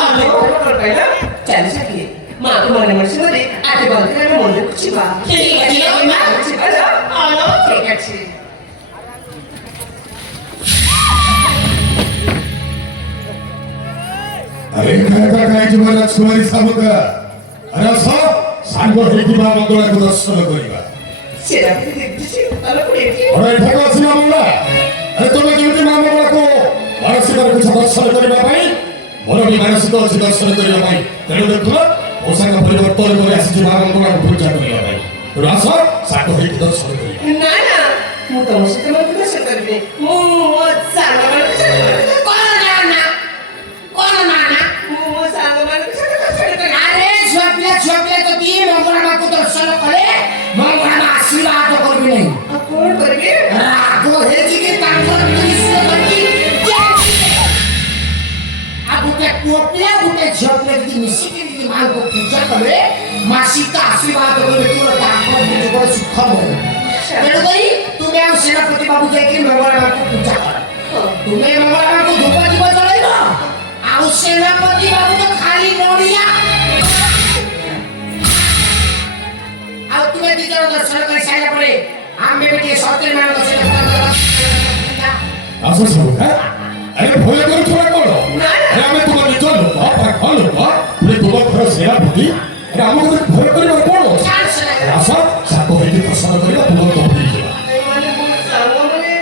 ଆମେ କଣ କହିଲ ଚାଲି ଚାଲିଏ ମାକୁ ମନେ ମନେ ବୋଲେ ଆଜି ବନ୍ଧୁ ଆମେ ମନ୍ଦିରକୁ ଯିବା ଠିକ ଅଛି ଠିକ ଅଛି अरे खाएगा खाए जीवन राजकुमारी सामुका अरे सब सांग हेकी बा मंगला को दर्शन करिबा सेरा देखिছি আলো পড়েছি अरे ठाक अछि मंगला अरे तमे जेमिति मा मंगला को मानसिक कुछ दर्शन करिबा पई मोर भी मानसिक अछि दर्शन करिबा पई तेनु देखो पोषाक परिवर्तन करे आसी मा मंगला को पूजा करिबा पई रास सांग हेकी दर्शन करिबा ना ना ମୁଁ ତମ ସହିତ ମଧ୍ୟ ଦର୍ଶନ କରିବି ମୁଁ ମୋ ସାଙ୍ଗମାନଙ୍କ ସହିତ अरे झोपले तो दी मंगला मां को दर्शन करे मंगला मां आशीर्वाद करबी नहीं कौन करबी रागो हेजी के तांकर कृष्ण करबी अब के कोपले उठे झोपले की मिसिकी की मां को पूजा करे मां सीता आशीर्वाद करे तोर तांकर के जो सुख होए तेरे भाई तुम्हें हम सेनापति बाबू जाके मंगला मां को पूजा कर तुम्हें मंगला मां को धूप दीप जलाइबो आउ सेनापति बाबू तो खाली नोड़िया आउ तुम्हें दिजर दर्शन कर साइला पड़े हम में के सत्यनारायण दर्शन आसो सब है अरे भय कर छोड़ा कोन अरे हमें तुम निज लोक पाखा लोक पुरे तुम घर सेनापति अरे हम को भय कर कोन आसो साको हेकी दर्शन करिबा तुम तो होई ମାନେ ମୋ ସାଙ୍ଗମାନେ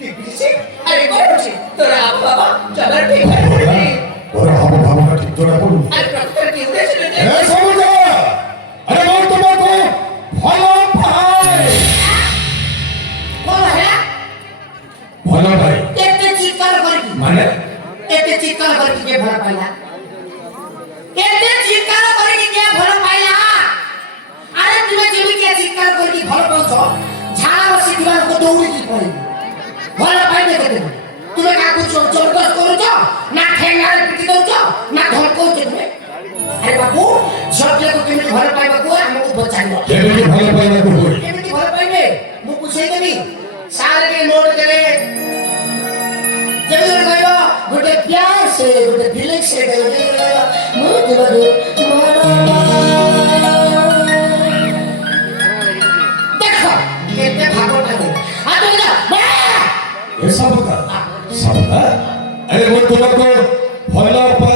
देखिছি अरे कौन होची तोरा बाबा चला ठीक है और हम भाव का ठीक जोड़ा पड़ू अरे डॉक्टर की उद्देश्य ले ए समझो अरे मोर तुमको भलो भाई कौन है भलो भाई एते चित्कार करकी माने एते चित्कार करकी के भला पाइला एते चित्कार करकी के भला पाइला अरे तुम्हें जेमी के चित्कार करकी भला पाउछो झाड़ा बसी दीवार को दौड़ी की पड़ी भला पाइले केते तुम्हें का कुछ जबरदस्त करूछो ना ठेंगारे पिटी दउछो ना धमकउछो तुम्हें अरे बाबू झटले को केमिति भला पाइबा को हमको बचाइलो केमिति भलो पाइबा को होई केमिति भला पाइबे मु पुछै देबी साल के नोट देबे जब कहयो गोटे प्यार से गोटे दिलक से कहयो मु देबो देखो केते भागो ठाकुर आ तो जा ऐसा बता सब है अरे वो तुमको भलो पा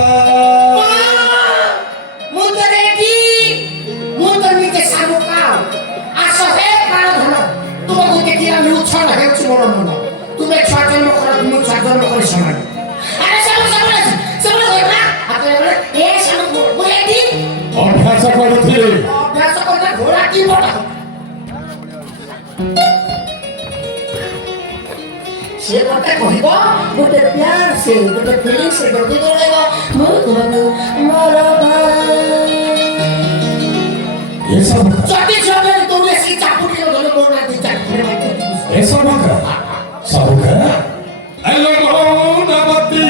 मु तो रेडी मु तो नीचे सामु काओ आसो हे प्राण धन तुमको देखिया मु छन हेउछु मोर मन तुमे छा जन्म कर तुम छा जन्म कर समान अरे सब ना आते बोले ए सामु मु रेडी अभ्यास करथि अभ्यास करना घोड़ा की मोटा से गोटे कहबो गोटे प्यार से गोटे फीलिंग से गोटे बोलेबो मु तुमको मोर भाई ऐसा बता जति जबे तुमे सी चापुटी को धरे मोर ना दी चापुटी ऐसा बता सब है हेलो नमस्ते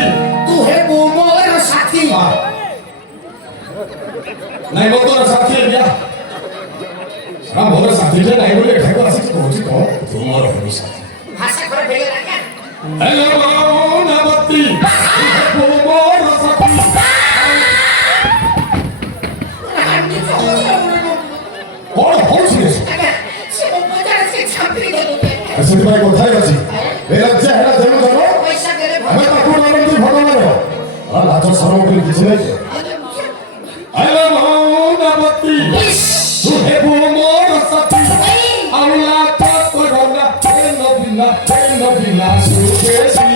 तू है वो मोर साथी नहीं वो तो साथी है क्या सारा मोर साथी जे नहीं बोले ठाकुर आसी तो होची को तुमर हो साथी भाषा करे बेले लगा हेलो नमस्ते वो मोर साथी कौन होची से बजार से छापरी दे दो ऐसे भाई कोथाय अछि ए राज्य हेला जरूर जानो पैसा देले हमें ताकू नरंती भगवान आ लाज सरम के किछ नहीं हेलो नमस्ते तू हे वो मोर साथी आउला तो कोरोना हे नबिला सुकेसी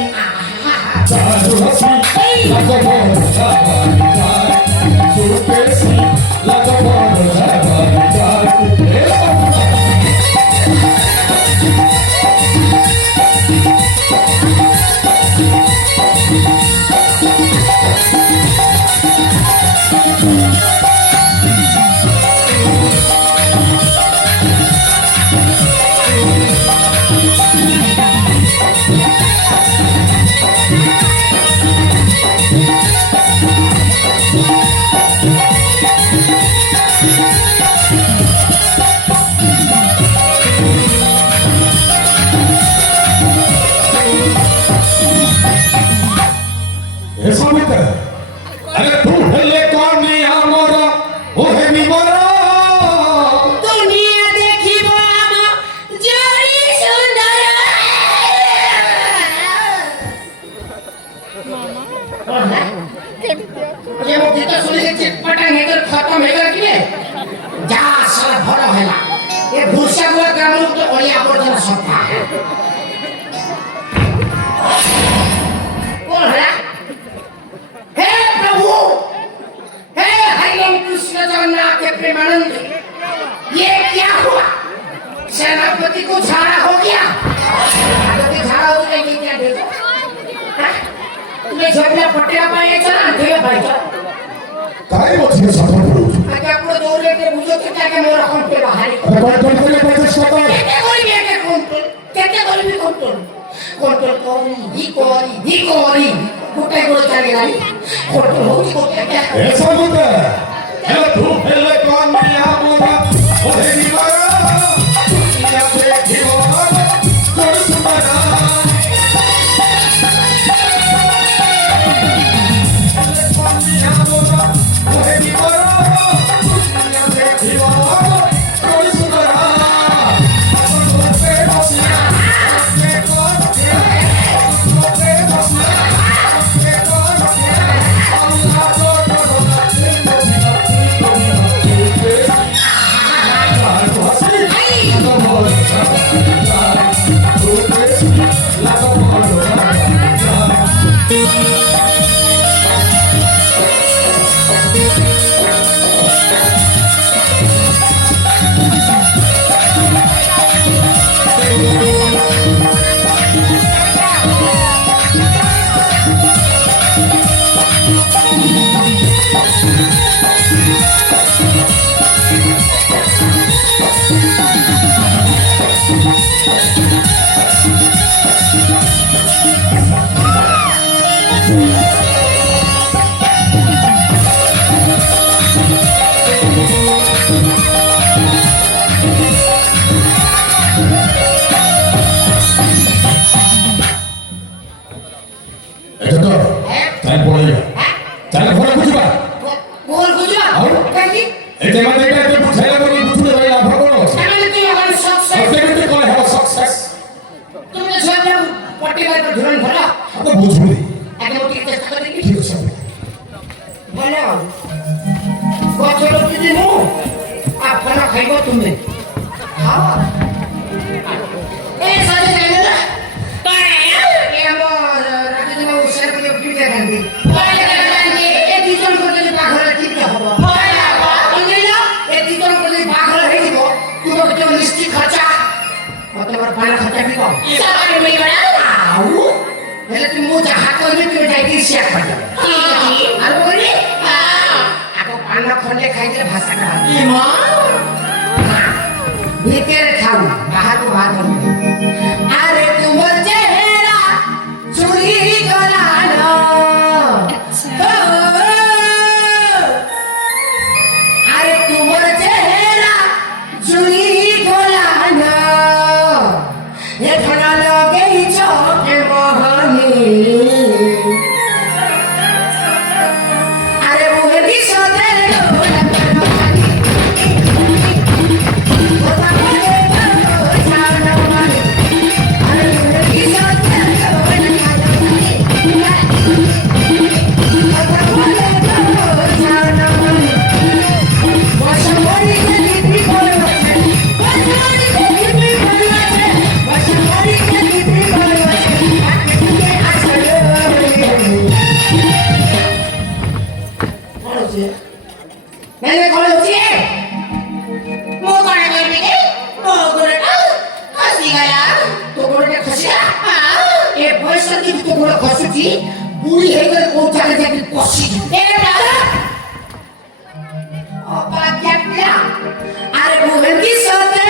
जादू हसी लगो मोर सुकेसी लगो मोर Thank you. ऐसा मत कर अरे तू हेले कौन नहीं हमारा ओ है बीमारा दुनिया देखिब आम जोड़ी सुंदर ये वो गीत सुनी के चिटपटा हेगर खत्म हेगर कि ने जा साला भलो हैला ये भूसा गुआ ग्राम तो ओलिया आवर्जना सफा कौन है हे प्रभु हे हरिओम कृष्ण जगन्नाथ के प्रेमानंद ये क्या हुआ सेनापति को झाड़ा हो गया सेनापति झाड़ा हो गया क्या देखो तुम्हें झगड़ा पट्टिया पाए चला अंधेरे भाई काय मत सफर करू आगे आपको दौड़ लेके बुझो कि क्या के मोर अकाउंट पे बाहर अरे कौन करे पैसे सफर केते करी के कंट्रोल कोरी गोटे गोड़ चले गई कंट्रोल होची गोटे क्या ऐसा मत कर अरे तू हेले कौन नहीं हमारा ओ है बीमारा दुनिया देखिब आम जोड़ी सुंदर बुढ़ी है कर को चले जाके कोशिश ए दादा क्या अरे भूल की सोते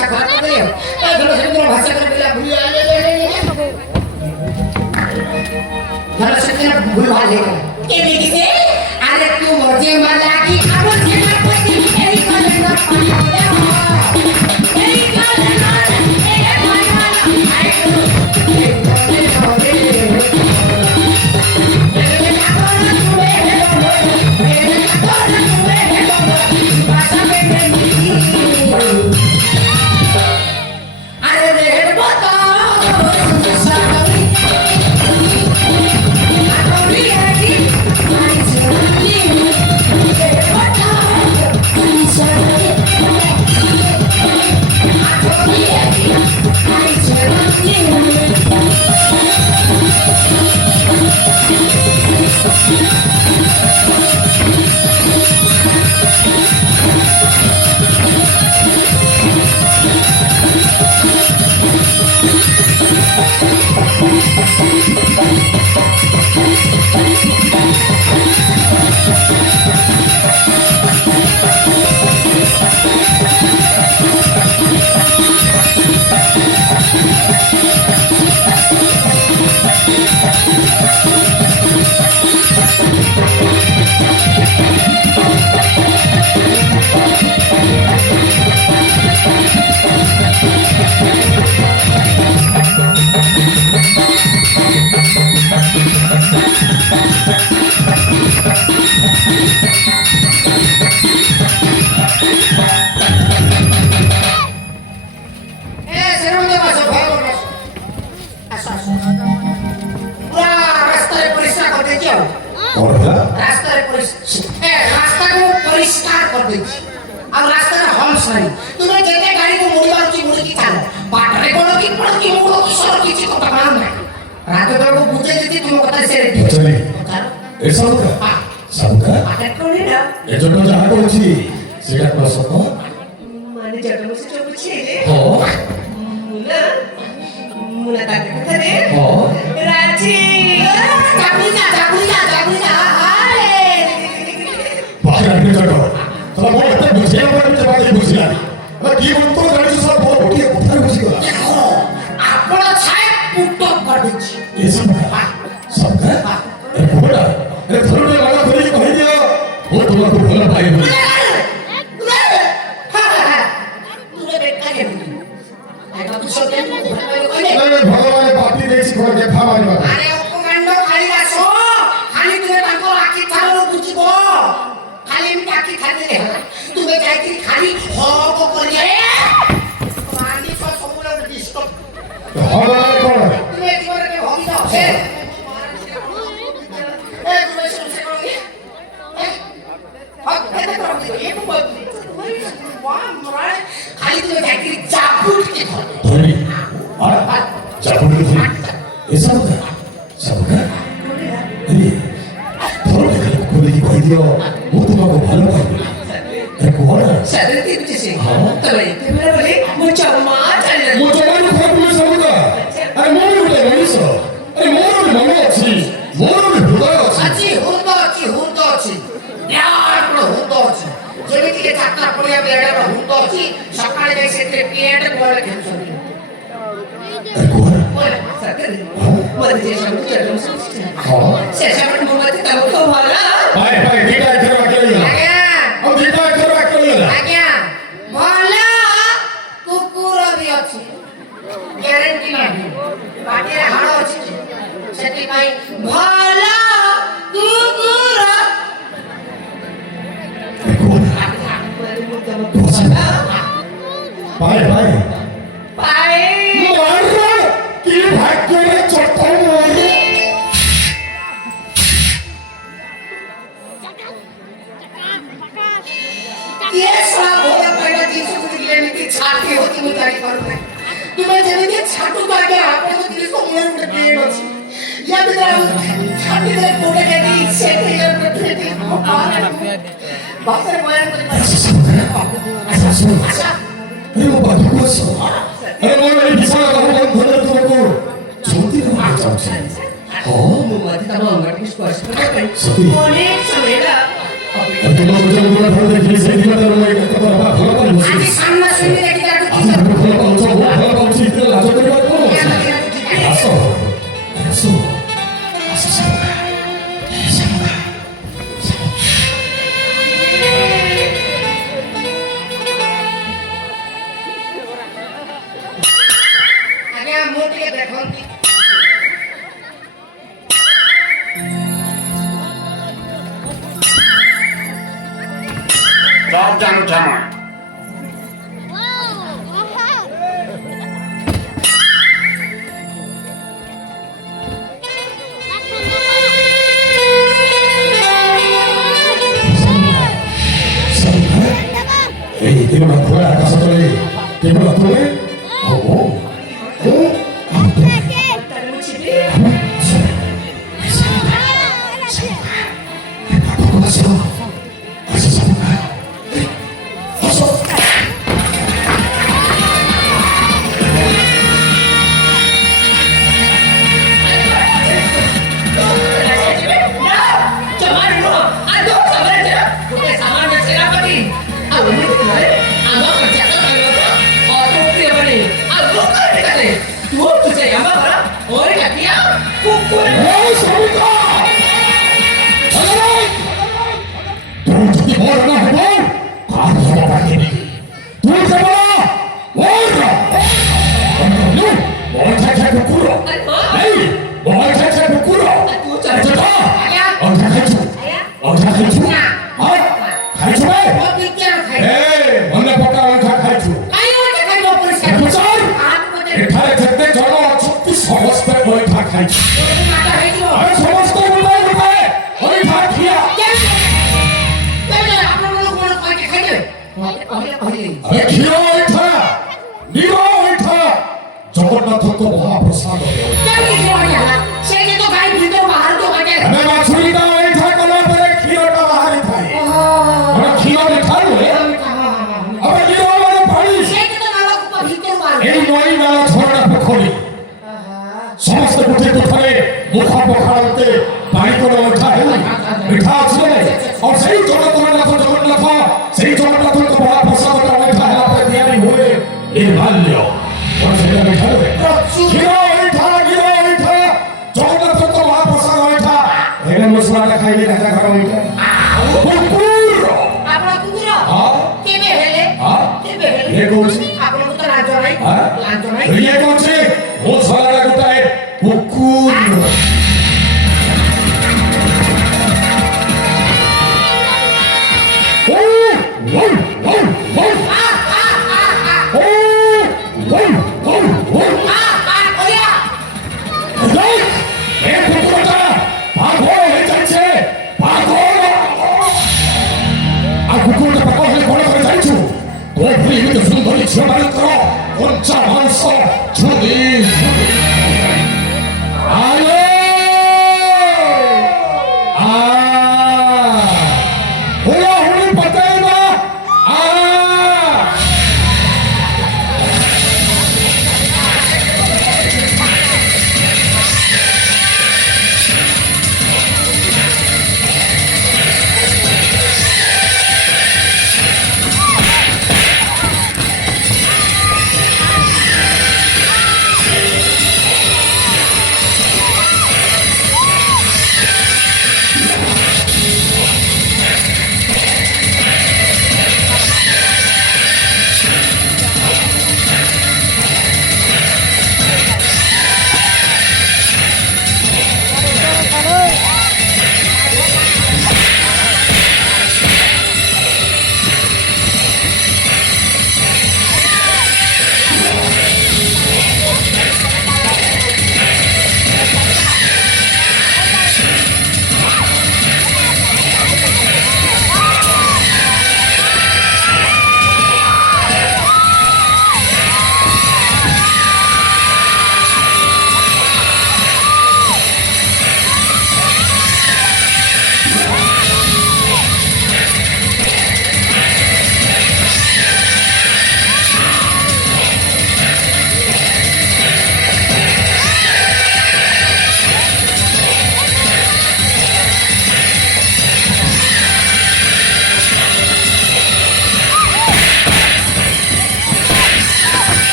ভাষা খারাপ করে দিও এই ধরো সেদিন ভাষা করে দিলা ভুল ধরো সেদিন ভুল ভালে কে দেখিছে আরে তুই মজে মালা কি আবার ছেলে পতি এই কালে না এই কালে না এই মালা আই পরিষ্কার করে দিচ্ছি আর রাস্তাটা হলস নাই তুমি যেতে গাড়ি তো মুড়ি মারছি মুড়ি কি চালো বাটারে কোনো কি পড়ো কি মুড়ো কি সর কিছু কথা মান নাই রাতে তো বুঝে দিতে তুমি কথা ছেড়ে দিও চলে এই সরকার সরকার আরে কোনে না এজন্য যাহা করছি সেটা কর সক মানে যেটা বসে চোখ ছেলে ও মুনা মুনা তাকে কথা রে ও রাজি যাবি না আরে বাজার নিয়ে যাও তোরা বড় একটা বুঝে আমাকে বাড়ি বুঝি না কি বলতো জানিস সব বড় ওকে কোথায় বুঝি গলা আপনা ছায় পুটক করে দিচ্ছি এই সরকার এ বড়া এ ধরনে লাগা ধরে কি কই দিও ও তোমাকে ভালো ভাই বলে ভগবানের পাপি দেখছি কোনো দেখা মারি বাবা আরে অপমান্য খালি আসো খালি তুমি তাঙ্ক আখি ছাড়ো বুঝিব খালি আমি আখি ছাড়ি দে তুমি যাইতি খালি হব করে মানি সব সম্পূর্ণ ডিস্টার্ব ভগবান কোন তুমি জীবনে হবি দাও সে এই তুমি শুনছে করো হক এটা করো এই বল খালি তুমি যাইতি চাপুট কি ধরি আর চাপুট কি এসব সরকার এই ধরে কোন কি কই দিও ও তোমাকে ভালো ভাই এ কোন সাদর কি বুঝছিস তবে তুমি বলে মুচা মা জানে ମୁଁ ଜମାରୁ ଖରାପ ନୁହେଁ ସବୁକା ଆରେ ମୋର ଗୋଟେ ମଣିଷ ଆରେ ମୋର ଗୋଟେ ମନ ଅଛି ମୋର ଗୋଟେ ହୃଦୟ ଅଛି ଅଛି ହୁର୍ଦ ଅଛି ବିରାଟ ବଡ଼ ହୁର୍ଦ ଅଛି ଯେମିତି କି ଯାତ୍ରା ପଡ଼ିଆ ବିରାଟ ବଡ଼ ହୁର୍ଦ ଅଛି ସକାଳେ ଯାଇ ସେଥିରେ ପିଏଟ ବଳେ ଖେଳୁଛନ୍ତି ଆରେ କୁହ ସାଦର ମତେ ଯେ ସବୁ ଚରମ ସମସ୍ୟା ହଁ ଶେଷ ପଟ ମୋ ମତେ ତମକୁ ଭଲ ଭାଇ ଭାଇ ଦିଟା ଏଥର ବାକି ରହିଗଲା ଆଜ୍ଞା ଆଉ ଦିଟା ଏଥର ବାକି ରହିଗଲା ଆଜ୍ଞା ଭଲ କୁକୁର ବି ଅଛି ଗ୍ୟାରେଣ୍ଟି ନାହିଁ ପାଟିରେ ହାଡ଼ ଅଛି ସେଥିପାଇଁ ଭଲ କୁକୁର ଆରେ କୁହ ଭାଇ ଭାଇ ପାଏ ମାର କି ଭାଗ୍ୟରେ ଚଟ ମୋର ये साला भोला पहला दिन से मुझे लेने की छाती होती मैं जारी करूँ मैं तुम्हें जब ये छाटू का क्या आपने तो दिल को मेरे उठे पेड़ होती या तो जरा छाती से पोड़े के दी से के ये उठे दी बात है बयान मुझे अच्छा ଆରେ ମୋ ପାଖକୁ ଆସ ଆରେ ମୋର ଏଇ ବିଶାଳ ବନ୍ଧନରେ ତୁମକୁ ଛୁଟି ଦେବାକୁ ଚାହୁଁଛି ହଁ ମୋ ମତେ ତମ ଅଙ୍ଗଠି ସ୍ପର୍ଶ କରିବା ପାଇଁ ସତୀ। ଅନେକ ସମୟ ହେଲା ତୁମ ଗୁଜବ ଗୁଣ ଭଲ ଦେଖିଲି ସେଇଥିପାଇଁ ମୋର ଏଇ କଥା ଭଲ କରି आज सामने सुनने की जादू की ଆଜି ମୁଁ ଟିକେ ଦେଖନ୍ତି Drop down camera. Hey, tiene una prueba de casa tole. Tiene una tole. Oh. 딸을 집에 Jagannath মহাপ্রসাদ বাছুরিটা ওইঠা কলা পরে ক্ষীরটা বাহারি থাকে ক্ষীর মিঠা নয় আবার নিরবন পানি এই নই নালা ঝরনা পোখরি সমস্ত পুঁথি কোঠারে মুখ পখাড়তে পানি করে ওঠা হেলে মিঠা আছে আর সেই জগন্নাথ সেই জগন্নাথ মহাপ্রসাদটা ওইঠা হেলা পরে তিয়ারি হয়ে নির্মাল্য সেটা মিঠা জগন্নাথ মহাপ্রসাদ ওইঠা এনে মশলাটা খাইলে দেখা খাওয়া ওইটা কুকুর ये कौन सी ये कौन सी वो सारा लगता है कुकुर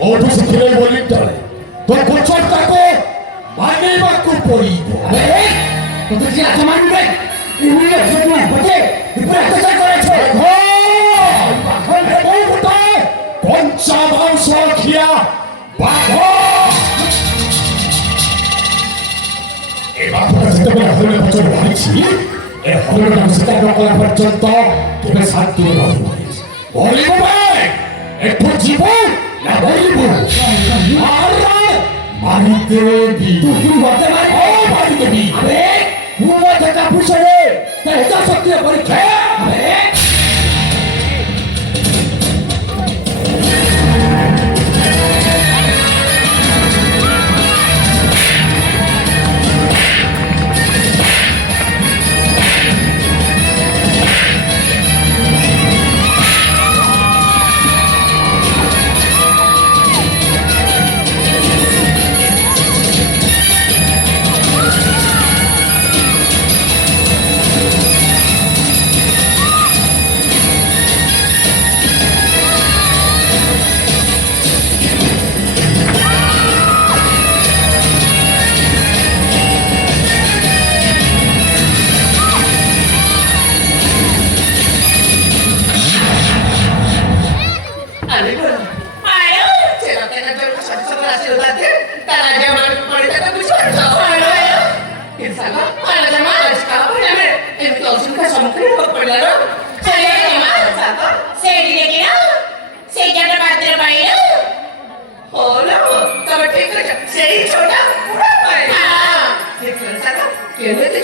କୋଉଠୁ ଶିଖିଲେ ବୋଲି ତଳେ ତୋ କୋଚରଟାକୁ ମାନିବାକୁ ପଡ଼ିବ। ତୋତେ ଯିଏ ହାତ ମାରିବେ ଇମିଡ଼ିଏଟ୍ ସେଟୁ ବଚେ ପୁରା ଅତ୍ୟାଚାର କରେছে କଞ୍ଚା ମାଂସ ଖିଆ ବାଘ। ଏ ବାଘଟା ଯେତେବେଳେ ହରିଣ ପଛରେ ବାହାରିଛି ଏ ହରିଣଟାକୁ ଶିକାର ନ କଲା ପର୍ଯ୍ୟନ୍ତ କେବେ ଶାନ୍ତିରେ ରହିବନି। ବଳିବ ଏଠୁ ଯିବ ନା ବଳିବ ମାରିଦେବି। ମତେ ମାରି ମାରିଦେବି। ଆରେ ମୁଁ ମଧ୍ୟ କାପୁସରେ ତା ଏତ ଶକ୍ତିର ପରୀକ୍ଷା। ଆରେ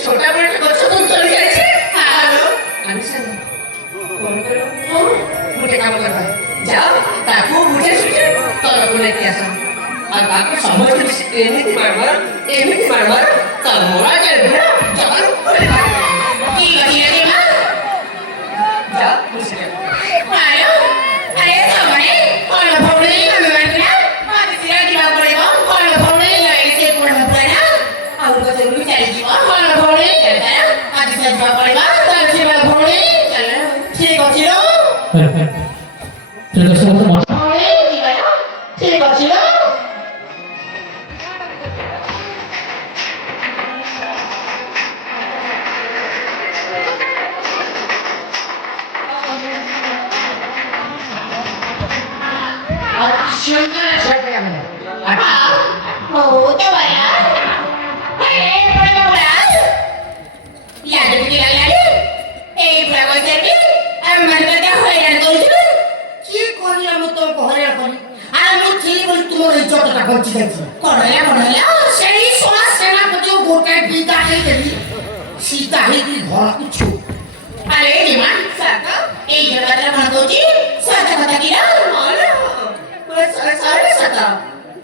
छोटा बड़ा गछ तो चली जाए छे हेलो আমি সারা কোন করো মুটে কাম করবা যাও তাকু বুঝে সুঝে তোর কোনে কি আসা আর বাকি সমস্ত এমনিতে মারবা তার মোরা যায় ভিড়া চল কি গিয়ে রে মা যা বুঝে আরে আরে সামনে কোন ভৌড়ি আমি মারনা আজ সিরা কি বাপ করে বাপ কোন ভৌড়ি এসে কোন ভৌড়ি না আর কত গুলি চাই জীব কোন ভৌড়ি চলতা আজ সব বাপ করে বাপ তার সেবা ভৌড়ি চল ঠিক আছে রে ঠিক আছে মত ভৌড়ি ঠিক আছে রে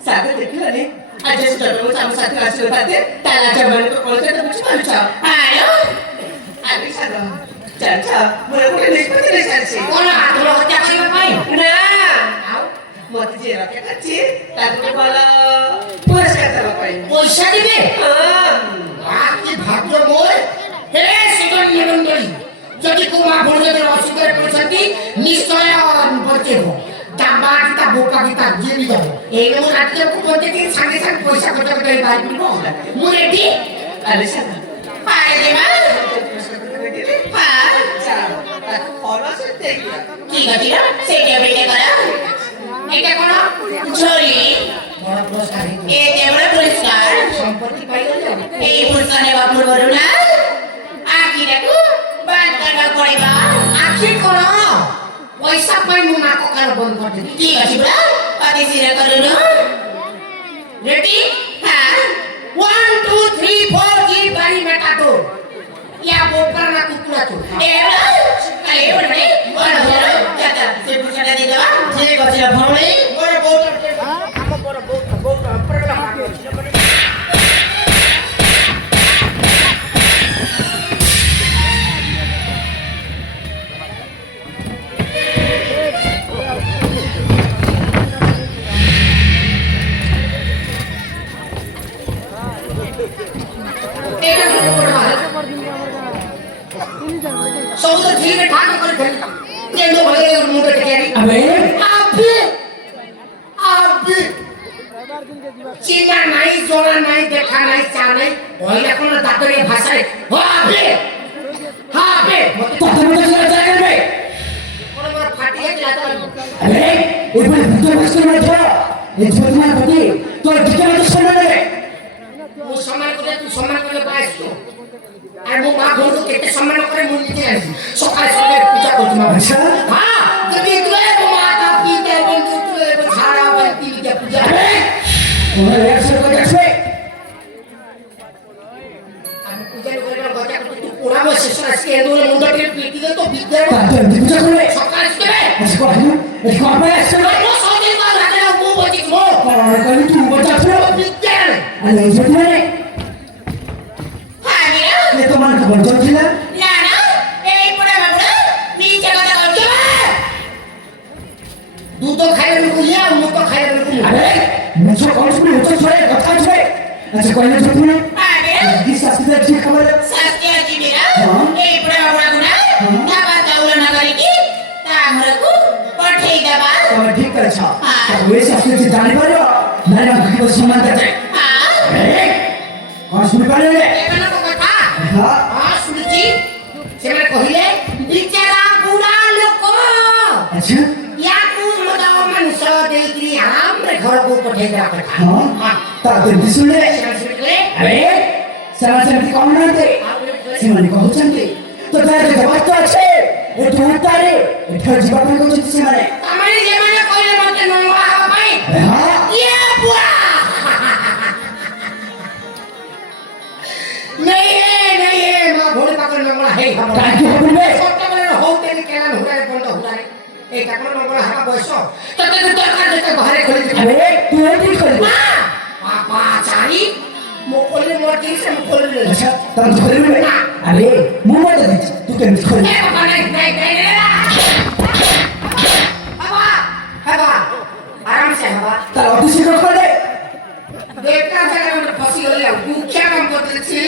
सागर देखिला ने आज जब हम साथ आशीर्वाद दे ताला जमाने को कॉल करते मुझे मालूम था आयो अभी सागर चल चल मुझे कोई निष्पत्ति नहीं चाहिए कौन हाथ लो क्या करेगा भाई ना आओ मत जे रखे कच्ची ताकि वाला पुरस्कार देबा पाई पैसा दिबे हां आज की भाग्य मोर हे सुगन निरंजनी যদি কুমা বড়দের অসুখের পরিস্থিতি নিশ্চয় পড়তে हो ডাবা কিতা বোকা কিতা জেবি দাও এইগুলো রাতে কোথা থেকে সাথে সাথে পয়সা কত কত বাইর দিব মু রেডি আলেশা পারে দেবা হ্যাঁ চলো খরচ দেখি ঠিক আছে না সেটা বেটে করা এটা কোন ঝুলি বড় পুরস্কার এই দেবরা পুরস্কার সম্পত্তি পাই গেল এই পুরস্কারে বাপুর বড় না আকিরাকু বাদ করবা পড়িবা আখি কোন পয়সা পাই মু না ককার বন্ধ করে দিবি ঠিক আছে বড় পাতি সিরা করুন রেডি হ্যাঁ 1 2 3 4 কি বাড়ি মেটা তো ইয়া বোপার না কুকুরা তো এরা আরে বড় বড় বড় চাচা সে পুরস্কারটা দিয়ে দেবা ঠিক আছে ভৌড়ি বড় বড় বড় বড় পড়লা समुद्र झील में ठाक कर खेलता ये दो भले मुंडे टेकेरी अबे अबे अबे চিনা নাই জোড়া নাই দেখা নাই চা নাই ওইলা কোন দাঁতের ভাষায় হবে হবে কথা বলতে চলে যায় করবে কোন বড় ফাটিয়ে যাবে আরে ওই বলে ভূতের ভাষণ মানে ধর এই ছোটমার প্রতি তোর দিকে মতো সম্মান দেবে ও সম্মান করে তুই সম্মান করে পাইছ তো আর মো মা বন্ধু কেটে সম্মান করে মন দিতে আসি সকাল সকাল পূজা করতে মা আচ্ছা হ্যাঁ যদি তুই মাতা পিতা বন্ধু তুই ছাড়া ব্যক্তি বিদ্যা পূজা ওরা একসাথে করে আসবে আমি পূজা করার কথা তুই ওরা বসে আজকে এদুলে মুন্ডাকে পিটি দে তো বিদ্যা তার পূজা করবে সকাল সকাল আচ্ছা কথা এই খাবার আসছে না ও সৌদি তো রাতে মো বলছি মো আর কালি তুই বলছিস বিদ্যা আর এই যে মানে হ্যাঁ এ তো মানে বলছিস না না না এই পড়া বাবুরা নিচে কথা বলছো দুধ খাইলে লুকুলিয়া মুখ খাইলে লুকুলিয়া আরে মুছো কোন শুনে মুছো ছড়ে কথা ছড়ে আচ্ছা কইলে তো তুমি আরে কি শাস্তি ঠিক খাবার সত্যি জিবিরা এই পড়া বাবুরা গুনা বাবা দাউলা নগরী কি তা ঘরকু পঠেই দেবা তুমি ঠিক করেছ ওই শাস্তি কি জানি পারো না না কি সম্মান দেবে হ্যাঁ কোন শুনে পারে এখানে কথা হ্যাঁ হ্যাঁ শুনছি সেমানে কহিলে বিচারা বুড়া লোক আচ্ছা ইয়াকু মদাও মানুষ দেইকি আমরে ঘরকু পঠেই দেবা কথা হ্যাঁ তা তো শুনে আরে সমাজের কি কম না দে ସେମାନେ କହୁଛନ୍ତି ତ ତାର ଜବାବ ତ ଅଛି ଏଠୁ ଉତାରେ ଏଠାରୁ ଯିବା ପାଇଁ କହୁଛନ୍ତି ସେମାନେ ତାମାନେ ଯେମାନେ କହିଲେ ମତେ ନଙ୍ଗଳା ହବା ପାଇଁ ହଁ ଇଏ ବୁଆ नहीं मां भोले पाकर नंगला है हम କାହିଁକି ହବୁନି छोटा बले होतेली केला हुरारे बंद हुरारे ए काकर नंगला हका बयस तते दरकार देते घरे खोली दे ଆରେ ତୁ ଏଠି କରିବୁ पापा चारी मोकोले मोर के से मोकोले ले ଆଚ୍ଛା ତମେ ଧରିବୁ ନା ଆରେ ମୁଁ ମତେ ଦେଇଛି ତୁ କେମିତି ए କରିବୁ पापा नहीं हवा आराम से हवा ତାର ଅତି ଶୀଘ୍ର କରିଦେ देखता जगह में फंसी गई है क्या काम करते थे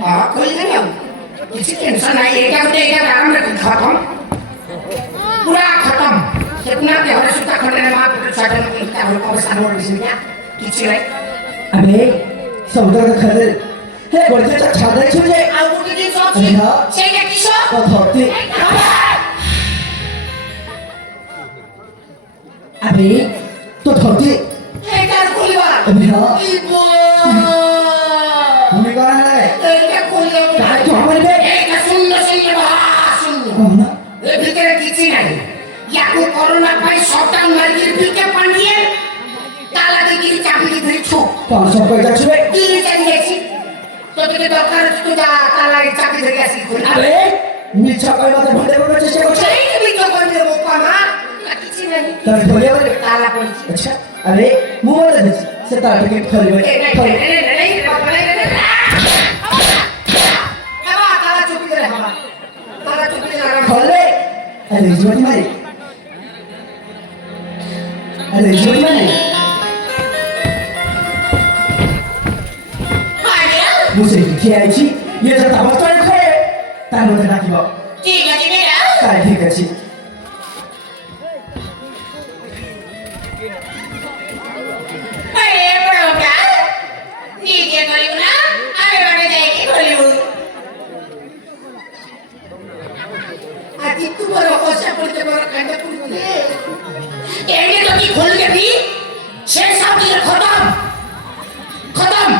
हां कोई नहीं हम किसी टेंशन नहीं है क्या होते क्या आराम में खत्म पूरा खत्म कितना के हरे सुता खड़े ने मां को साइड में क्या हो को सामने दिस क्या किसी नहीं ଆରେ ଶବ୍ଦ ଖାଲି ହେ ବଳତେ ତା ଛାଡେ ଛୁଜେ ଆଉ ଗୋଟେ ଜିନିଷ ଅଛି ଆଜ୍ଞା। ସେଇଟା କିସ ତ ଧରତି ଆରେ ତ ଧରତି এইটা খুলবা আচ্ছা ইবো তুমি করা না এইটা খুলবা কাই তো আমার বে এইটা শূন্য শূন্য শূন্য কোন এ ভিতরে কিছু নাই ইয়াকু করোনা পাই শটান মারিয়ে ভিকে পানিয়ে তালা দিয়ে চাবি দিয়ে ছো কোন সব কই যাচ্ছে দিয়ে চালিয়েছি তোকে দরকার তো যা তালা চাবি ধরে আসি খুলে আরে মিছা কই মতে ভুলে করার চেষ্টা করছে সেই তুমি তো করবে বোকা মা কিছু নাই তার ধরে বলে তালা পড়েছি আচ্ছা আরে ମୁଁ বলে দিচ্ছি সে তার টিকে ধরিবে তালা চুপি করে হবা তালা চুপি করে আরাম খলে আরে জোড়ি মারি আরে জোড়ি মারি ମୁଁ ସେଇଠି ଠିଆ ହେଇଛି ଇଏ ଯଦି ତା ବସ୍ତାରେ ଖଏ ତାହେଲେ ମୋତେ ଡାକିବ ঠিক আছে মেরা ତାହେଲେ ଠିକ ଅଛି আরে বড়টা নিজে করিব না আমি বাড়ি যাই কি করিব আজি তোমার অবস্থা পড়তে বড় কাঁদা পড়বে এনে তো কি খোল দেবি সে সব কিছু খতম খতম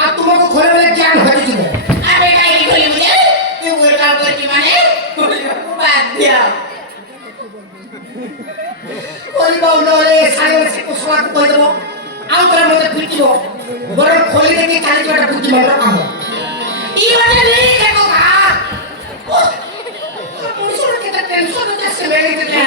আর তোমাকে খোলে বলে জ্ঞান হয়ে যাবে আরে কাই করিব যে তুই বলটা করবি মানে বাদ দিয়া করিবাও নলে সাড়ে সে কোসলা কই দেব ଆଉ ତୋର ମତେ ପିଟିବ ବରଂ ଖୋଲି ଦେଇକି ଚାଲିଯିବାଟା ବୁଦ୍ଧିମାନର କାମ ଇ ଗୋଟେ ନେଇ ଦେଖ କା ମଣିଷର କେତେ ଟେନସନ ଅଛି ସେ ବେଳିକି ନା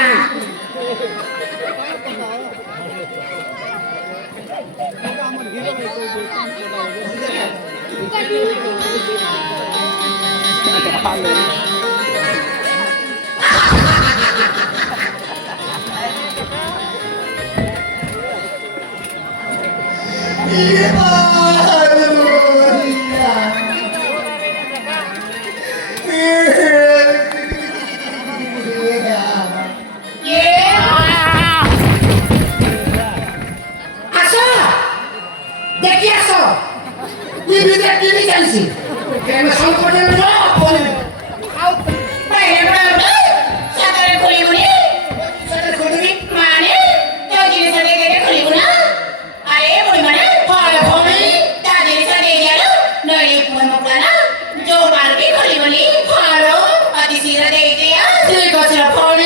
ଦେଇଦିଅ ଦୁଇ ଗଛର ଫଳି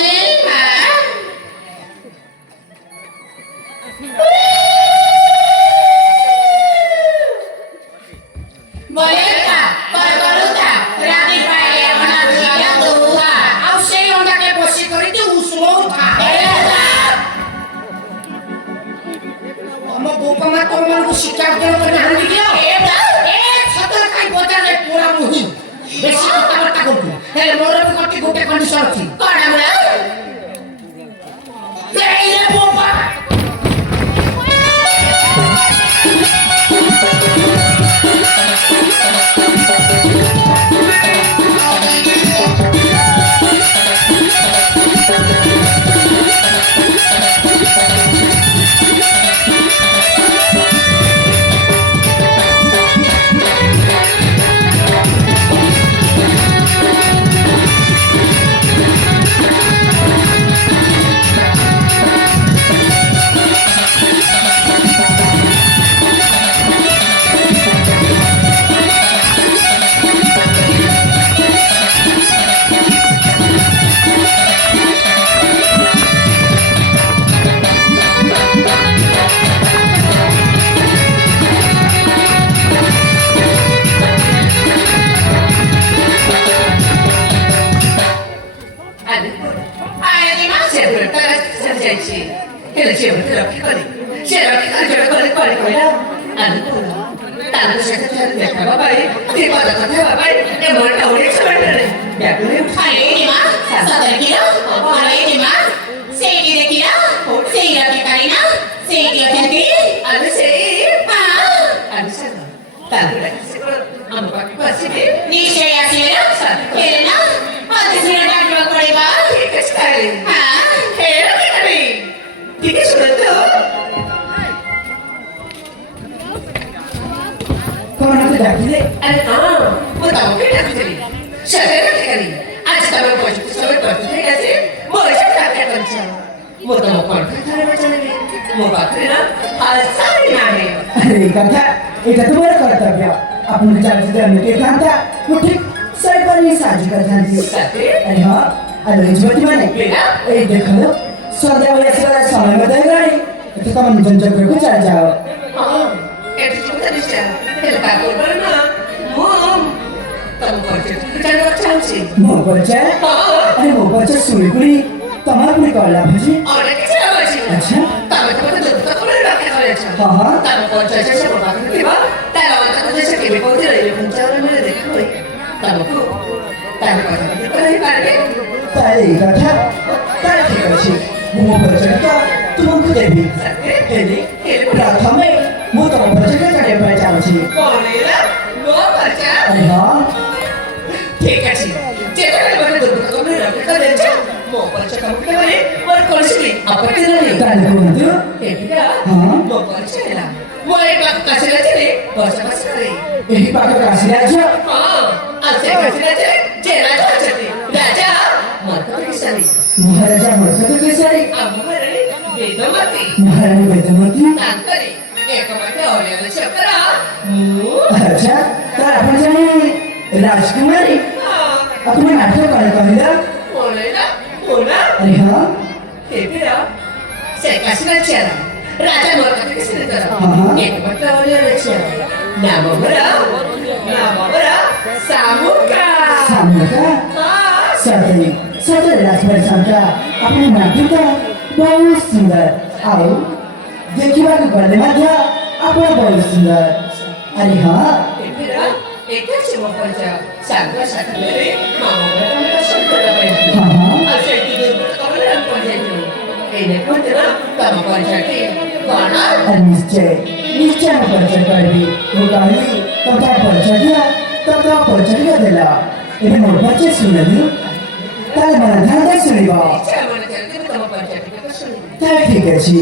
ବଲେତା କରକରୁତା ରାତି ପାଇଲେ ଅଣ୍ଡା ଦିଆ ଦଉଆ ଆଉ ସେଇ ଅଣ୍ଡାକେ ବସି କରି ତୁ ଉସୁମଉଥା ଆମ ବୋପା ମା ତମମାନଙ୍କୁ ଶିକ୍ଷା ଦେବ ନାହାନ୍ତି କି ଏ ସତର ଖାଇ ବଜାରରେ ପୁରା ମୁହିଁ ବେଶୀ କଥାବାର୍ତ୍ତା କରୁଛୁ ହେଲେ ମୋର ବି ଗୋଟେ କଣ୍ଡିସନ ଅଛି କଣ ଆମର ଏଇ ବୋପା এটা তোমার কর্তব্য আপনার জানতে আমি এখানটা ঠিক সরকারি সাহায্য করে জানতে আরে হ্যাঁ আর রিজওয়াতি মানে এই দেখো সন্ধ্যা হয়ে আসলে সময় মতো গাড়ি এটা তো আমার নিজন করে চলে যাও এটা চিন্তা দিচ্ছে এটা তা করবে না মম তম করছে জানো চাচ্ছি মো বলছে আরে মো বলছে সুইগুড়ি তোমার পুরি করলা বুঝি অনেক কিছু আছে আচ্ছা তবে তোমাকে দুটো করে রাখা হয়েছে হ্যাঁ তম করছে সে বাবা দিবা তার অনেক কিছু কেবে করতে রইল পঞ্চাবন মিলে দেখা হই তমকু তার কথা বলতে পারবে তাই এই কথা তাই ঠিক আছে মো বলছে তো তোমাকে দেবি হেলি প্রথমে মো তোমার বলছে জানিয়ে পাই যাচ্ছি কোনেলা নো বাচ্চা আরে হ্যাঁ ঠিক আছে যেটা বলে দুটো করে রাখা হয়েছে মো বলছে কমতে পারে ওর করছিলি আপত্তি নেই তাহলে বন্ধু এটা হ্যাঁ মো বলছে না মো এক কাছে আছে বসে বসে করে এই পাকে কাশি আছে আছে কাছে যে রাজা আছে রাজা মাতা কিসারি মহারাজা মরকত কেসারি আমার বেদমতি মহারানী বেদমতি তান্তরে একমাত্র অরিয়াল চক্রা আচ্ছা তার আপন জানি রাজকুমারী আপনি নাটক করে কহিলা ওলেনা ওনা আরে হ্যাঁ কেবিরা সে কাশিনা চেরা রাজা মরকত কিসারি করা হ্যাঁ। একমাত্র অরিয়াল চেরা নামবরা সামুকা সামনেকা সদরি সদরি রাজকুমারী সামকা আপনি নাটক ବହୁତ ସୁନ୍ଦର ଆଉ ଦେଖିବାକୁ ଗଲେ ମଧ୍ୟ ଆପଣ ବହୁତ ସୁନ୍ଦର ଆରେ ହଁ କେବିରା ଏକା ଶିବ ପଞ୍ଚା ସାଙ୍ଗ ସାଥରେ ମାମୁଙ୍କର ସନ୍ତର ପାଇଁ ହଁ ହଁ ଆଉ ସେଠି ଦୁର୍ଗ କମରେ ପଞ୍ଚାୟତ এই দেখতে না তম পঞ্চাୟତି କଣ ଆରେ ନିଶ୍ଚୟ ନିଶ୍ଚୟ ମୁଁ ପରିଚୟ କରିବି ମୁଁ କହିଲି ତମେ ପରିଚୟ ଦିଅ ତମେ ତମ ପରିଚୟ ଦିଅ ଦେଲ ଏବେ ମୋ ପରିଚୟ ଶୁଣିଲନି ତାହେଲେ ମନ ଧ୍ୟାନ ଦେଇ ଶୁଣିବ ଇଚ୍ଛା ମନେ ଚାଲିଛି ତମ ପଞ୍ଚାୟତି କଥା ଶୁଣିବି ତାହେଲେ ଠିକ ଅଛି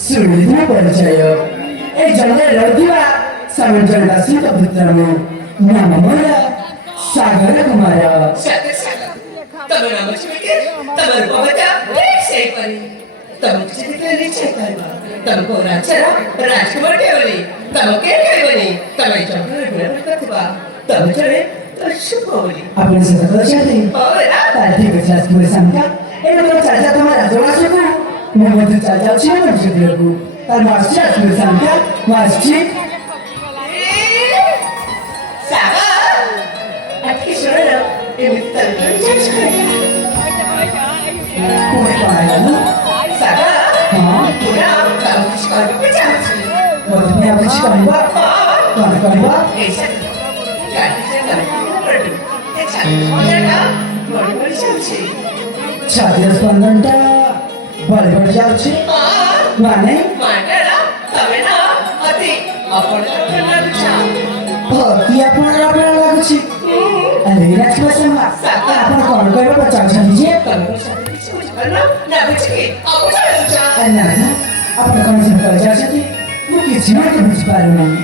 सुनिधिमा परिचय ए जङ्गल रौदिवा समञ्जल दासीको पुत्रमो नाम मोरा सागर कुमार सागर सागर तब नाम छिके तब रूपवता एक से परी तब चित्र लिखे करवा तब को राजरा राजकुमार ठेवली तब के ठेवली तब जंगल कथवा तब चले शुभवली आपण सगळं चालते ओरा ताठी कशास पुढे सांगता ए नको चालता तुम्हाला जोडा शकू मोठं चालता चिर म्हणजे देऊ तर मास्टर पुढे सांगता मास्टर सागर अटकी सोडलं हे मित्र विचार कोण पाहिला ना सागर हां पुरा तब शिकाय विचार मग तुम्ही आपण शिकायला काढवा ऐसा गाडीचे पडू ते छान बरोबर सांगते छातीला स्पंदनटा बळबळ जाଉଛି ମାନେ ମାଗଣା ତମେ ନା ଅତି ଆପଣଙ୍କର ଲାଗୁଛ ଅତି ଆପଣଙ୍କର ଆପଣ ଲାଗୁଛି ଆରେ ରାଜପ୍ରସନ୍ନ ଆପଣ କ'ଣ କହିବା ପଚାରୁଛନ୍ତି ଯେ ତମର ସାଥେ କିଛି ବୁଝିପାରିଲ ନା ବୁଝିକି ଆପଣ ଲାଗୁଛ ନା ନା ଆପଣ କଣ ଚିନ୍ତା କରିଛନ୍ତି ମୁଁ କିଛି ମଧ୍ୟ ବୁଝିପାରୁନାହିଁ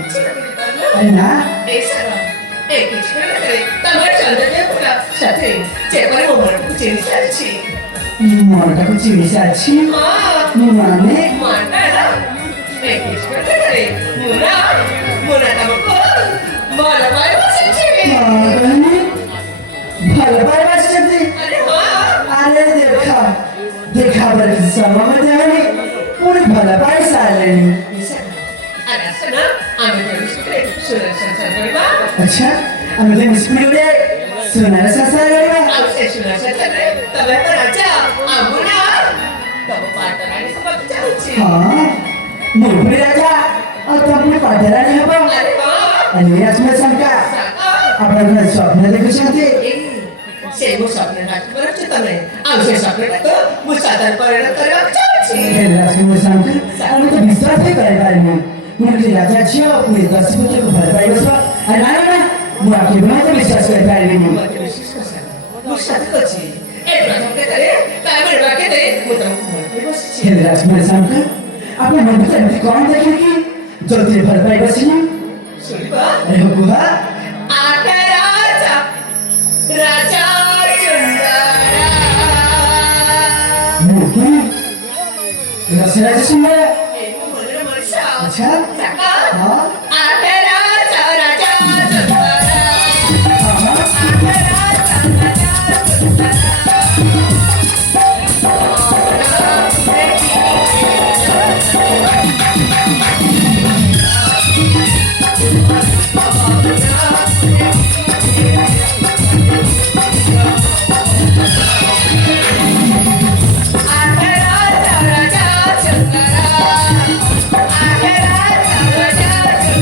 ଆରେ ନା ଏ ସାର ଏ କିଛି କରେ ତମର ଚନ୍ଦ୍ରଦେବ ପୁରା ସାଥେ ଯେପରି ମୋ ମନକୁ ଚିନି ସାରିଛି ମୁଁ ମନଟାକୁ ଚିନି ସାରିଛି ମୁଁ ମାନେ ମନଟା ଏ କିଛି କରେ ମୁନା ତମକୁ ଭଲ ପାଇ ବସିଛି ଭଲ ପାଇ ବସିଛନ୍ତି ଆରେ ହଁ ଆରେ ଦେଖା ପରେ କିଛି ସମୟ ମଧ୍ୟ ହେଉନି ପୁଣି ଭଲ ପାଇ ସାରିଲେଣି ଆରେ ଆସନା ଆମେ ମିଶିକରି ସୁନ୍ଦର ସଂସାର କରିବା ଆଚ୍ଛା ଆମେ ତ ମିଶିକିରେ ସୁନାର ସଂସାର କରିବା ଆଉ ସେ ସୁନ୍ଦର ସଂସାରରେ ତମେ ତ ରାଜା ଆଉ ନା ତମ ପାଟରାଣୀ ହେବାକୁ ଚାହୁଁଛି ହଁ ମୁଁ ପୁଣି ରାଜା ଆଉ ତମେ ପାଠରାଣୀ ହେବ ଆରେ ହଁ ଆରେ ଆସମେ ଶଙ୍କା ଆପଣ କଣ ସ୍ୱପ୍ନ ଦେଖୁଛନ୍ତି ସେ ମୋ ସ୍ୱପ୍ନ ଡାକି କରୁଛି ତମେ ଆଉ ସେ ସ୍ୱପ୍ନଟାକୁ ମୁଁ ସାଧାରଣ ପରିଣତ କରିବାକୁ ଚାହୁଁଛି ଆସମେ ଶଙ୍କା ଆମେ ତ ବିଶ୍ୱାସ ହିଁ କରିପାରିନି ମୁଁ ଗୋଟେ ରାଜା ଝିଅ ପୁଣି 10 ପୁତ୍ରକୁ ଭଲ ପାଇ ବସିବ ଆରେ ନା ନା ମୁଁ ଆଖି ମଧ୍ୟ ବିଶ୍ୱାସ କରିପାରିବିନି ମୋତେ ବିଶ୍ୱାସ କର ମୁଁ ସାଥେ ଅଛି ଏ ପ୍ରଥମ କ୍ଷେତ୍ରରେ ତାପରେ ବାକ୍ୟରେ ମୁଁ ତମକୁ ଭଲ ପାଇ ବସିଛି ଆସମେ ଶଙ୍କା ଆପଣ ମୋତେ ଏମିତି କଣ ଦେଖିଲେ କି ଜଲ୍ଦି ଭଲ ପାଇ ବସିନି ଶୁଣିବା ଆରେ ହଉ କୁହ ଆକା ରାଜା ରାଜା ସୁନ୍ଦର ମୁଁ କି ରସରାଜ ସୁନ୍ଦର ଏ ମୋ ମନରେ ମଣିଷ ଆଚ୍ଛା ସାକା ହଁ ଆକା ରାଜା ରାଜା ସୁନ୍ଦର ହଁ Thank you.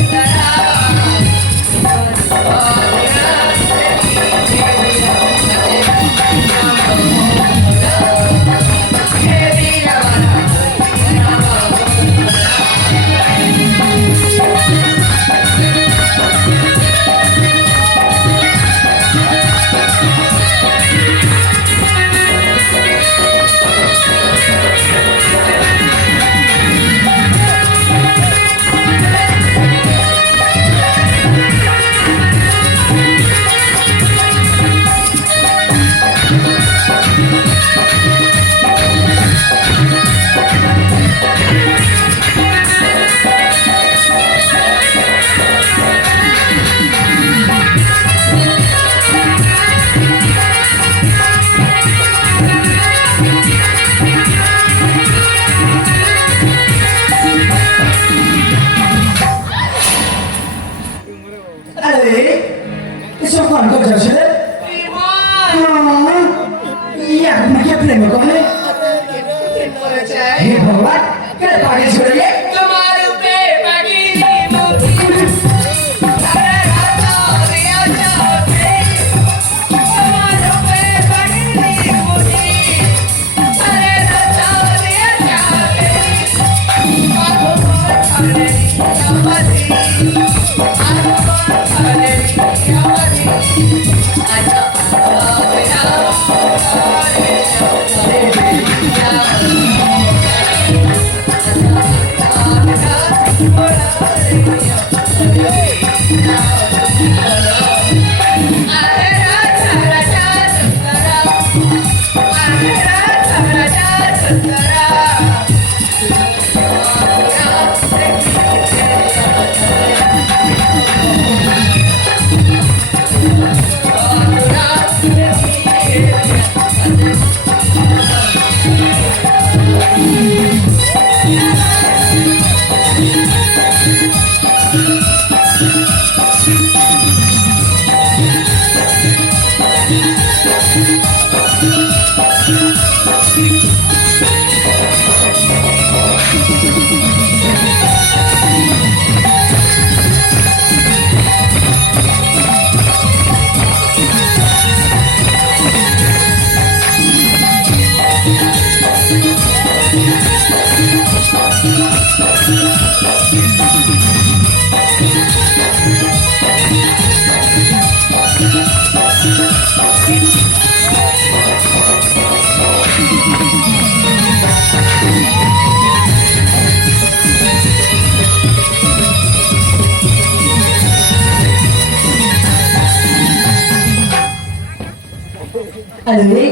আরে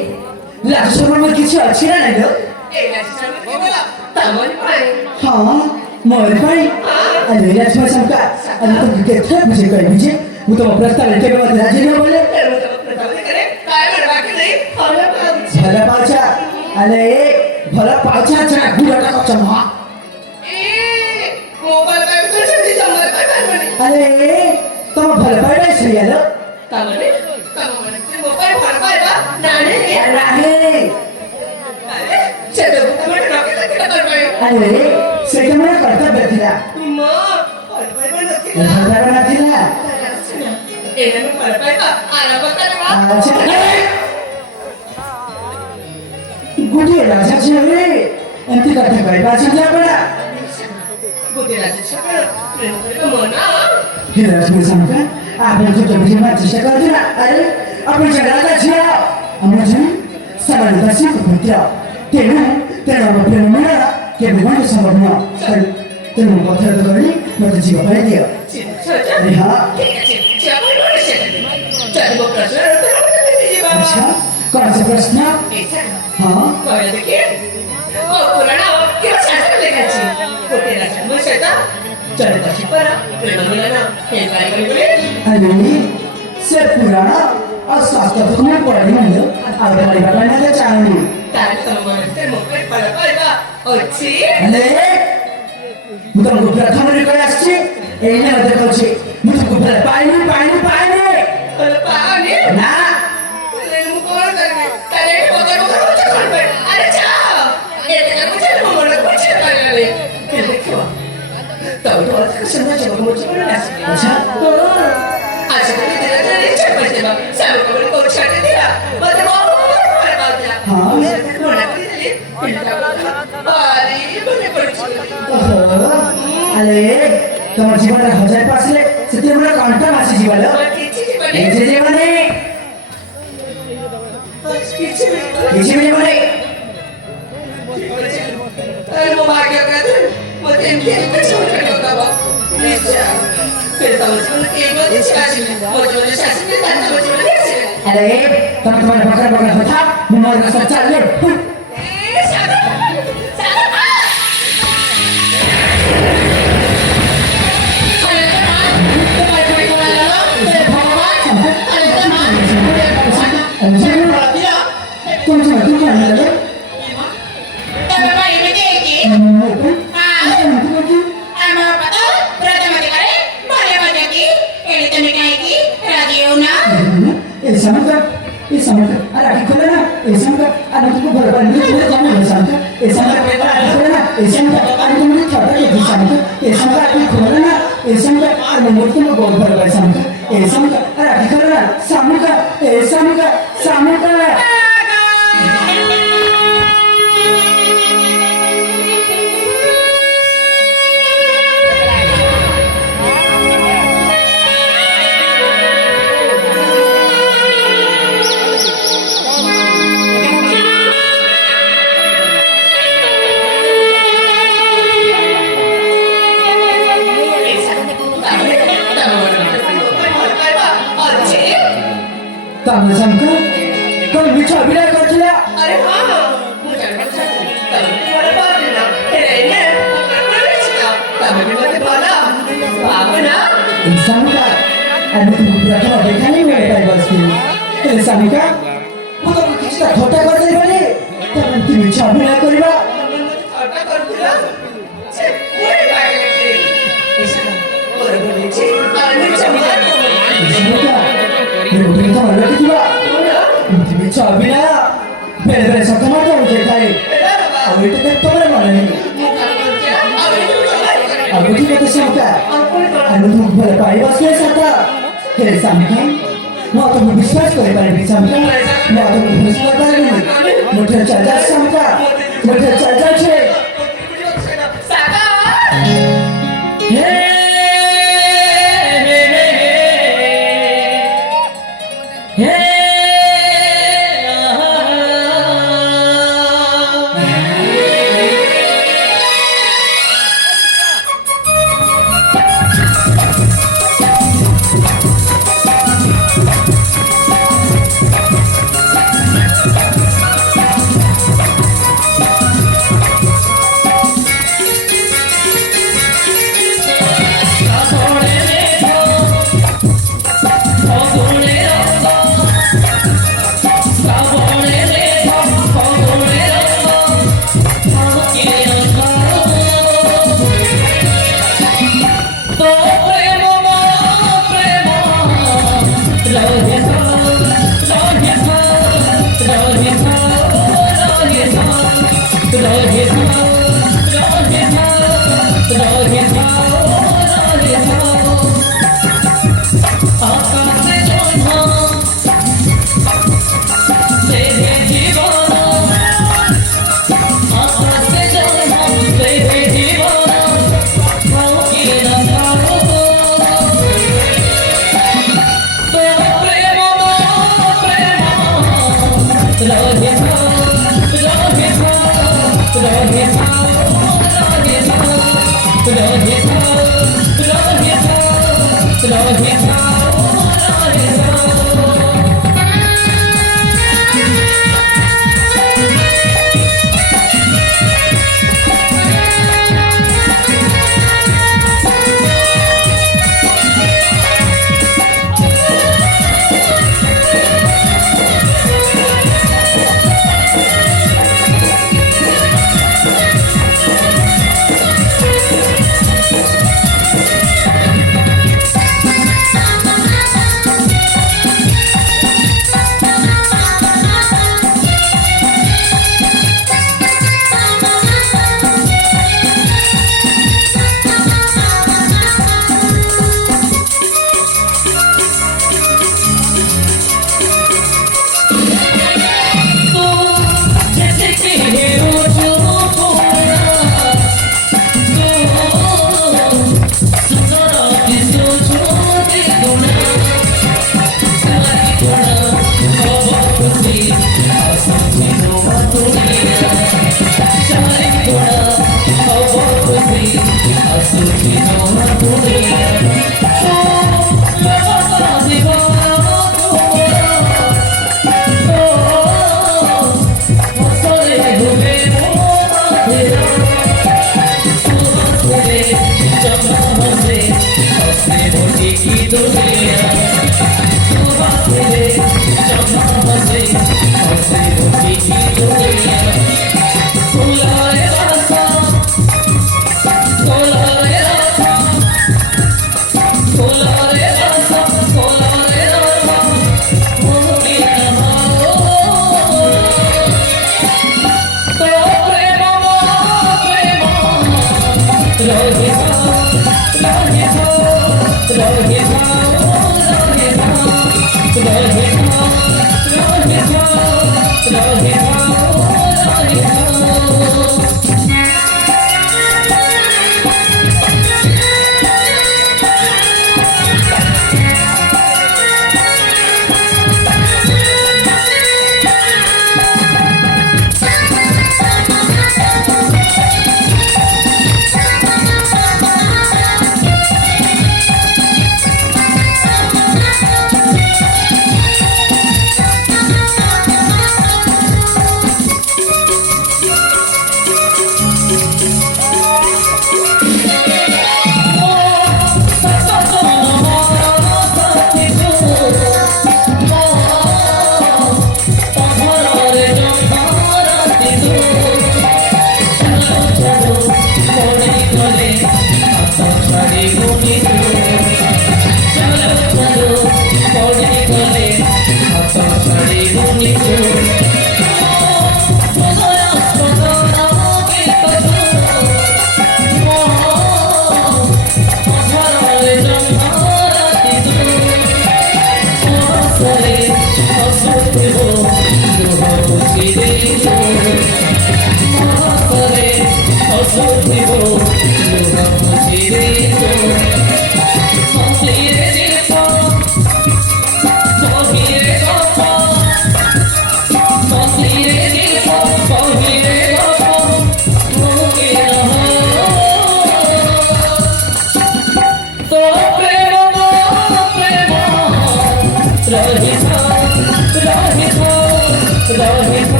লাশর মধ্যে কিছু আছে না গো এই লাঠি সামনে কি বলা তেমন পারে হ্যাঁ মোর ভাই আরে লাশর সামকা আরে তো কেটে বুঝে কই বুঝে वो तो प्रस्ताव लेके बाद राजी नहीं बोले काय बरं बाकी नाही फॉलो कर भला पावचा अरे भला पावचा चला गुडा टाकायचा मा ए मोबाईल काय कशासाठी जमलं काय म्हणे अरे तो भला पावचा सही आलं तामणे मोबाईल फरकाय बा नाणे राहे अरे चलो तुम्हाला डॉक्टर किती करतोय अरे सेकंड मला कर्तव्य दिला मग फरकाय पण नक्की भला दिला एने फरकाय का आला बघा ना अच्छा गुडी राजाची रे एंती करते काय बाचा पडा गुजराती सगळं प्रेम करतो म्हणा हे राजपूत सांगता आपण जो तुम्ही माझी शकत ना अरे आपण जगाला जिया आम्ही समाजाची कुत्रा तेणू तेणू आपण म्हणा की भगवान समोर चल तेणू पत्र करी मग जीव पाहिजे अरे हा अच्छा कोणाचा प्रश्न हा आणि सर पुराणा और शास्त्र तो तुम्हें पढ़ी नहीं हो अब हमारी बात नहीं चाहिए अरे मुझे गुप्ता था मुझे कोई अच्छी ये नहीं होता कुछ मुझे गुप्ता पानी ना अच्छा अरे तुम्हारे जीवन में हजार पास ले सिर्फ मेरा कांटा मासी जीवन लो ऐसे जीवन है किसी भी जीवन है अरे वो भाग गया कहते मुझे इनके कुछ हो रहा होगा बाप फिर तो मुझे एक बार शादी मुझे शादी के साथ मुझे कैसे अरे तुम तुम्हारे बकरा होता मुझे सच्चा ले ए शादी तामने समका कल मिठा अभिनय करथिला अरे हां मुझे तुम्हारे बात ना तेरे तभी मुझे बोला भावना समका आणि तू प्रथम देखा नहीं मिळे काय बसती ते समका मग तू किती खोटा करते बरे तर ती मिठा अभिनय करिबा छोटा कर दिला से कोई बात नहीं ऐसा बरोबर छे आणि चमला समका मैं उठे तो अलग की बा ती मिठा अभिनय बेरे बेरे सतमाटा होते काय अवे ते तोरे माने अब ठीक है तो समका आणि तू बरे पाई बसले सता हे समका मग तुम्ही विश्वास करे पाहिजे समका मग तुम्ही विश्वास करे मोठे चाचा समका मोठे चाचा छे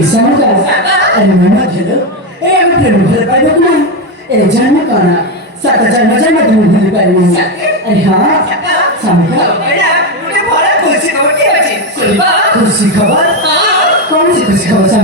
Sama guys, ada mana je? Aku belum berlepas dulu na. Jangan kena. Satu jangan tu berlepas dulu. Sama kan? Kursi khabar? Kau kursi khabar?